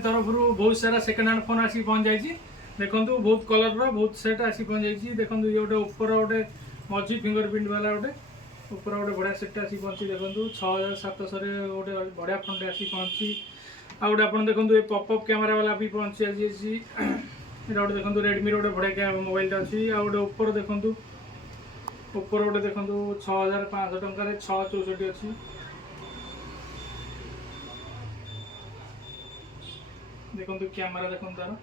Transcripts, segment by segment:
तरफ बहुत सारा सेकेंड हैंड फोन आसिक पहुँच जाइए। देखो बहुत कलर बहुत सेट आसिक पहुँच जाइए। देखो ये गोटे ऊपर गोटे मझी फिंगरप्रिंट वाला गोटे ऊपर गोटे बढ़िया सेट आसिक पहुँची। देखो 6700 गोटे बढ़िया फोन आसिक पहुँची। आ गोटे आप देखो ये पपअप कैमेरा वाला भी पहुँची आज यहाँ गोटे देखो रेडमी गोटे बढ़िया मोबाइल अच्छी। आ गोटे ऊपर देखो ऊपर गोटे देखो 6500 टकर 664 अच्छी। देखो कैमेरा देखो तार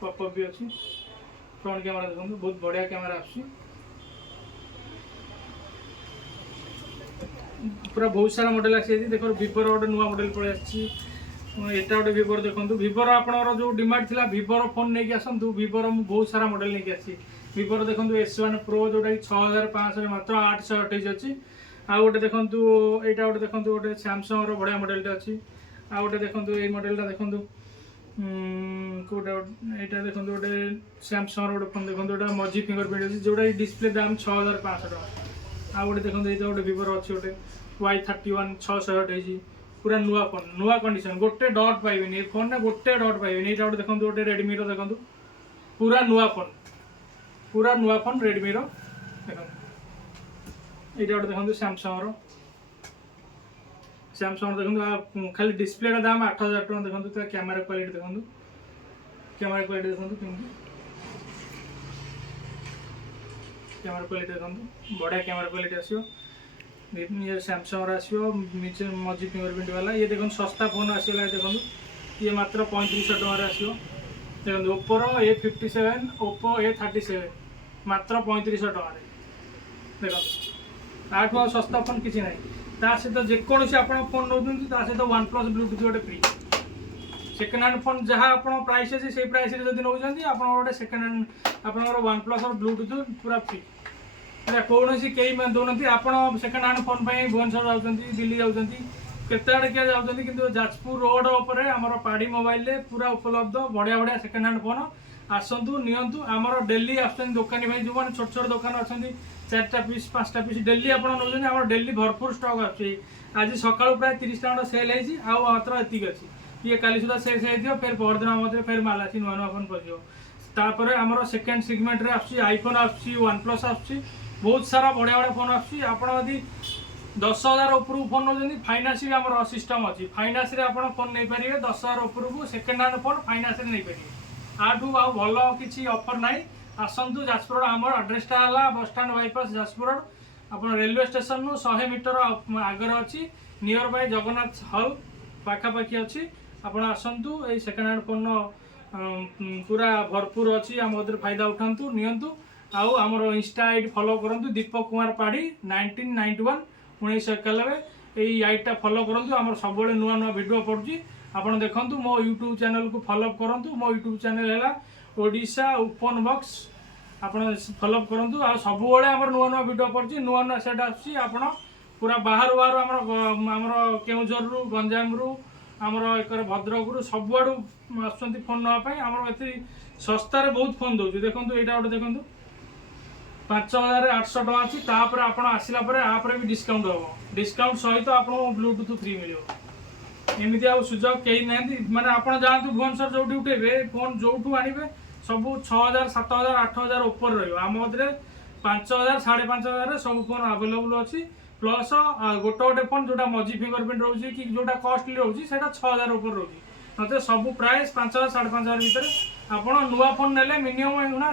पपअप भी अच्छी। फ्रंट कैमेरा देखो बहुत बढ़िया कैमेरा आसी। पूरा बहुत सारा मॉडल आसी। देखो विवोर गोटे नुआ मॉडल पड़े आटा गोटे विवोर देखो विवोर आपंकर जो डिमांड था विवोर फोन नहीं आसतु विवोर मुझे बहुत सारा मॉडल नहीं आसी। विवोर देखो S1 Pro जोटा 6500 मात्र 828 अच्छी। आ गोटे देखो यहाँ गोटे देखो गोटे सैमसंग बढ़िया मॉडल अच्छी। आ गोटे देखो ये मॉडलटा देखो कौटा यहाँ देखो गोटे सैमसंग गोटे फोन देखो यहाँ मझी फिंगरप्रिंट अच्छी जोटा डिस्प्ले दाम 6500 टका। आ गोटे देखो ये गोटे विवोर अच्छी गोटे Y31 628 पूरा नुआ फोन नुआ कंडीशन गोटे डट पाइबे फोन ना गोटे डट पाइबे। यहाँ गोटे देखो गोटे रेडमी देखो पूरा नुआ फोन रेडमी देखो। यहाँ गोटे देखो सैमसंग देखो खाली डिस्प्ले का दाम 8000 टका। देखो कैमेरा क्वालिटी देखो कैमेरा क्वालिटी देखो कैमेरा क्वालिटी देखो बढ़िया कैमेरा क्वालिटी आसो। ये सैमसंग आसो मझी फिंगरप्रिंट वाला। ये देखो सस्ता फोन आसला देखो ये मात्र 3500 टकर आसो। देखो ओप्पोर A57 ओप्पो A37 मात्र 3500 टकर। देखो आठ सस्ता फोन किसी ना सहित जेकोसी आप फोन नौ सहित OnePlus ब्लूटूथ गोटे फ्री। सेकेंड हैंड फोन जहाँ आप प्राइस अच्छे से प्राइस जब नौ आप गोटे सेकेंड हैंड आप OnePlus और ब्लूटूथ पूरा फ्री। कौन कई दौरान आप सेकेंड हैंड फोन पर भुवनेश्वर जाती दिल्ली जाती केते आड़े किए जाती कि जाजपुर रोड पर आमर पाढ़ी मोबाइल पूरा उपलब्ध बढ़िया बढ़िया सेकेंड हैंड फोन आसतु नियंतु। आमर डेली आसुच्च दोकानी भाई जो मैंने छोट छोट दोकान अच्छा 4टा पीस 5टा पीस डेली आप नौ डेली भरपूर स्टक आज सकाल प्राय 30 टा सेल हो मात्र एति अच्छी। ये काली सुधा शेष हो फिर परदिन मध्य फिर माल आसी नुआ नुआ फोन पशिपर। आमर सेकेंड सेगमेंट आईफोन आसुच्ची OnePlus आसुच्ची बहुत सारा बढ़िया बढ़िया फोन आसुच्ची। आपड़ 10,000 उपरू फोन नौ फाइनान्स भी आम सिस्टम अच्छी। फाइनान्स फोन नहीं पारे 10,000 उपरू सेकेंड हैंड फोन फाइनान्स नहीं पारे। आठू आ भल किसी ऑफर ना आसतु जाजपुर आम आड्रेसटा है बस स्टाण्ड बाईपास जाजपुर आप रेलवे स्टेशन 100 मीटर आगर अच्छी नियर बाय जगन्नाथ हॉल पाखापाखी अच्छी। आप आसतु ये सेकेंड हैंड फोन पूरा भरपूर अच्छी आम फायदा उठातु नियंतु। आउ आमर इंस्टा आईडी फॉलो करंतु दीपक कुमार पाढ़ी 1991 1991 यही आईडीटा फॉलो करंतु। आमर सब नुआ नुआ वीडियो पड़ुची आपन देखंतु। मो यूट्यूब चैनल को फॉलो करंतु। मो यूट्यूब चैनल है ओडिशा ओपन बॉक्स आपन फॉलो करंतु। आ सब आमर नुआ नुआ वीडियो पड़ुची नुआ नुआ सेट आसी। आपन पूरा बाहर बाहर आमर केउझर रु गंजाम रु आमर एकर भद्रक रु सब आड़ू आसुचंती फोन नापी आमर एति सस्तार बहुत फोन दउछु। देखंतु एटा गोटे देखंतु 5800 टका अच्छी। तापर आप आसला आप भी डिस्काउंट हम डिस्काउंट सहित आप ब्लूटूथ फ्री मिल एमती आ सुजोग कहीं ना माने आप जातु भुवनेश्वर जो उठेबे फोन जो आने सब 6000 7000 8000 ऊपर रम 5000 5500 सब फोन आवेलेबल अच्छी। प्लस गोटे गोटे फोन जोटा मझी फिंगरप्रिंट रोचे कि जोटा कॉस्टली रोचे 6000 ऊपर रोचे नते सब प्राइस 5000 5500 भितर। आप नुआ फोन नेले मिनिमम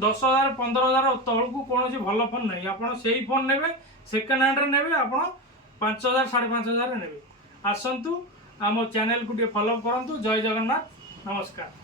10,000 15,000 तलू कौन भल फोन नहीं आप फोन ने सेकेंड हैंड ने आप 5,000 5,500 ने आसतु आम चैनल को फॉलो करंतु। जय जगन्नाथ नमस्कार।